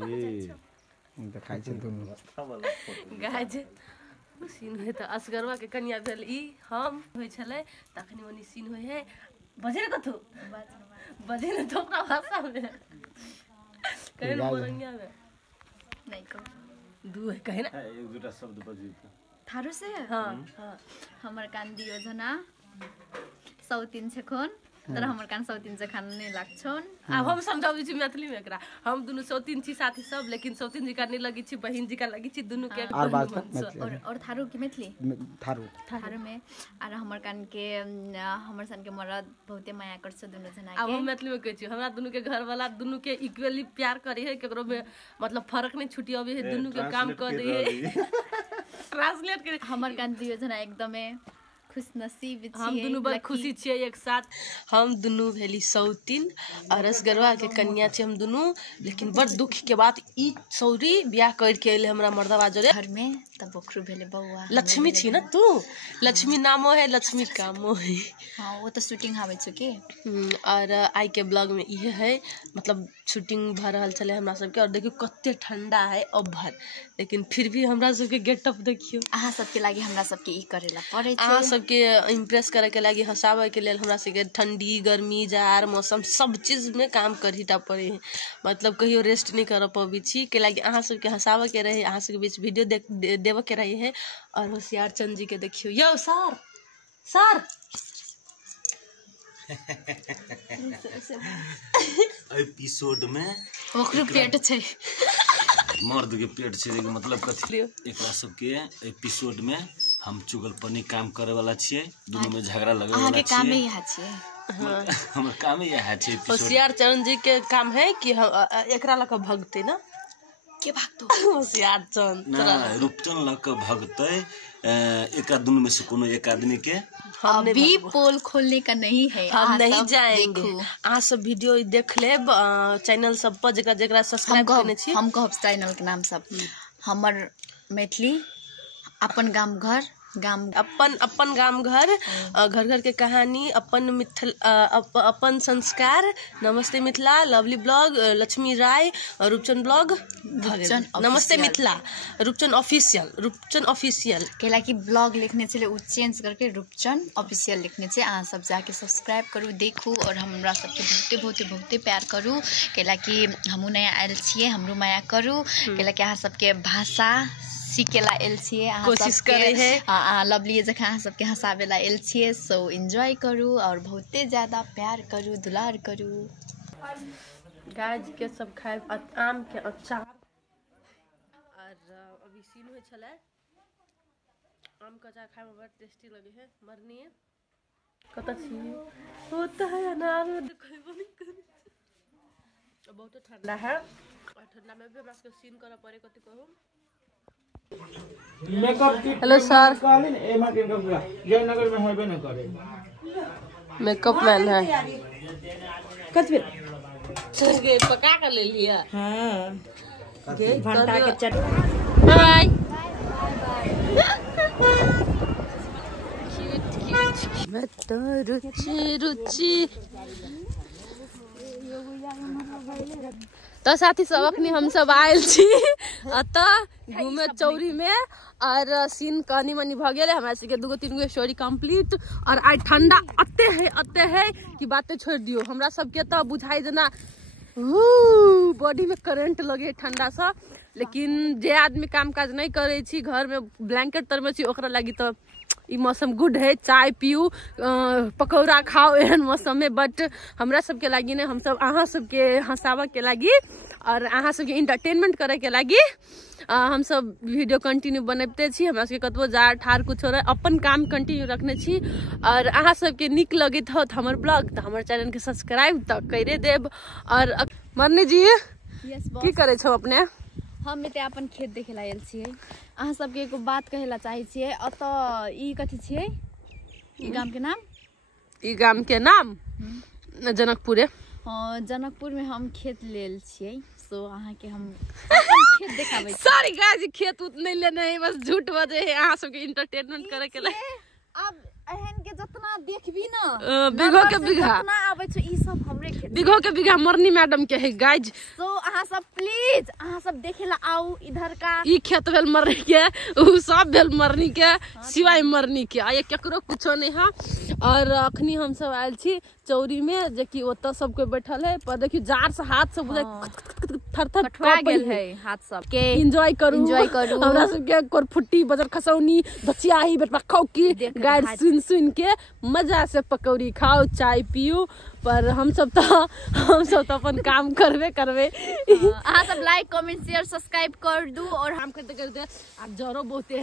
देखाइ छै दुनु गाज सीन होय त असगरवा के कन्या भेल ई हम होय छले तखनी मनी सीन होय है बजे कथु बजे न तो अपना भाषा में कहे मोरंगिया में नहीं को दू है कहे ना एक दूटा शब्द बजी थारू से हां हमर कान योजना सौतीन छखोन तर हमर कान सौतीन से खान नहीं लागछन अब हम समझाबै छी मैथिली में एकरा हम दुनु सौतीन छी साथी सब लेकिन सौतीन जी का नहीं लगी छी बहिन जी का लगी छी दुनु के और थारू की मैथिली थारू में आर हमर कान के हमर सन के मरद बहुते माया कर छ दुनु जना के अब हम मैथिली में कहै छी हमरा दुनु के घर वाला दुनु के इक्वली प्यार करे है केकरो में मतलब फर्क नहीं छुटी अबे है दुनु के काम कर दे ट्रांसलेट करे हमर कान योजना एकदमै खुश नसीब छी हम दुनु बड़ खुशी छियै एक साथ हम दुनु भेली सौतीन और असगरवा के कन्या छी हम दुनु लेकिन बड़ दुख के बात ई सौरी ब्याह कर के एले हमरा मर्दवा जोरे घर में तब बखरू भेले बौआ लक्ष्मी छी ना तू लक्ष्मी नामो है लक्ष्मी कामो है हां वो तो शूटिंग आवे छ के और आई के ब्लॉग में ये है मतलब शूटिंग भ रहल छले हमरा सब के और देखियो कत्ते ठंडा है ओभर लेकिन फिर भी हमरा सब के गेटअप देखियो आहा सब के लागि हमरा सब के ई करेला पड़े छै आहा सब के इम्प्रेस करे के लागि हंसावे के लेल हमरा सब के ठंडी गर्मी जाड़ मौसम सब चीज में काम करहीटा पड़े है मतलब कहियो रेस्ट नहीं कर पाबी छी के लागि आहा सब के हंसावे के रहे आहा सब के बीच वीडियो देव के रहे है और होशियार चंद जी के देखियो यो सर सर एपिसोड में ओकरो पेट छै मर्द के पेट छै मतलब कथि एकरा सब के एपिसोड में हम चुगलपनी काम करे वाला छियै दोनों में झगड़ा लगे वाला छियै काम ही है छियै हमर काम ही है छै होशियार चरण जी के काम है कि एकरा लक भगते ना के भागतो होशियार चरण ना रूपचन लक भगते एक दोनों में से कोनो एक आदमी के अभी पोल खोलने का नहीं है हम नहीं जाएंगे आ सब वीडियो देख ले चैनल सब पर जकरा जकरा सब्सक्राइब करने छी हम कहब चैनल के नाम सब हमर मैथिली अपन गाम घर अपन गाम घर घर घर के कहानी अपन संस्कार नमस्ते मिथिला लवली ब्लॉग लक्ष्मी राय रूपचन ब्लॉग नमस्ते मिथिला रूपचन ऑफिशियल केला की ब्लॉग लिखने चले उ चेंज करके रूपचन ऑफिशियल लिखने से आ सब जाके सब्सक्राइब करू देखू और हमरा सबके बहुते प्यार करू केला की हमहु नया आयल छिए हमरो माया करू केला की अहाँ सबके भाषा सीखेला एल छिए कोशिश करे है लवली जखा सबके हंसावेला एल छिए सो एंजॉय करू और बहुते ज्यादा प्यार करू दुलार करू गाय के सब खाए आम के अचार और अभी सीन होय छले आम के अचार खाए में बड़ टेस्टी लगे है मरनी है कत छी होता है अनार देखबो नहीं करे बहुत ठंडा है और ठंडा में भी हमरा के सीन करे पड़े कथि कहूं हेलो सर जयनगर में हेबे न करे मेकअप मैन है कथि के पका कर ले लिया हां भंटा के चट बाय मैं तो रुचि तो साथी सब अखनी हम सब आयल छी अतः घूमे चौरी में और सीन कनी मनी भ गेले हमरा से के दूगो तीन गो स्टोरी कंप्लीट और आज ठंडा अते है कि बातें छोड़ दियो हमरा सब के तो बुझाई देना बॉडी में करंट लगे ठंडा सा लेकिन जे आदमी काम काज नहीं करे छी घर में ब्लैंकेट तर में छी ओकरा लागी तो ई मौसम गुड है चाय पीऊ पकौड़ा खाओ एहन मौसम में बट हमरा सबके लागी ने हम सब अहाँ सबके हंसावा के लागी और अहाँ सबके इंटरटेनमेंट करे के लागी हम सब वीडियो कंटिन्यू बनबते छी हमरा सबके कतबो जार ठार कुछ हो रहा अपन काम कंटिन्यू रखने छी और अहाँ सबके निक लगत हो हमर ब्लॉग तो हमर चैनल के सब्सक्राइब तो करे देब और मरनी जी की करे छो अपने हम एते अपन खेत देखेला आयल छिए अहाँ सबके एगो बात कहेला चाहे छिए अत ई कथि छिए ई गाम के नाम जनकपुरे जनकपुर में हम खेत लेल छिए सो अहाँ के हम खेत देखाबै सॉरी गाइस खेत उत नहीं लेने है बस झूठ बजे है अहाँ सबके इंटरटेनमेंट करे के लिए अब एहन के जतना देखबी ना बिघो के बिघा जतना आबै छ ई सब हमरे खेत बिघो के बिघा मरनी मैडम के है गाइस सो अहाँ सब प्लीज अहाँ सब देखेला आओ इधर का ई खेत भेल मरनी के उ सब भेल मरनी के सिवाय मरनी के आ केकरो कुछो नहीं है। और अखनी हम सब आयल छी चौरी में जे कि ओत सब कोई बैठल है पर देखियो जार से हाथ सब बुझाय थर थर कटवा गेल है हाथ सब के एंजॉय करू हमरा सब के कोर फुट्टी बजर खसौनी बचियाही बेटा खौकी गाइड सुन के मजा से पकौड़ी खाओ चाय पियो। पर हम सब तो अपन काम करबे अहाँ सब लाइक कमेंट शेयर सब्सक्राइब कर दू और हम करते अब जरो बहुते है।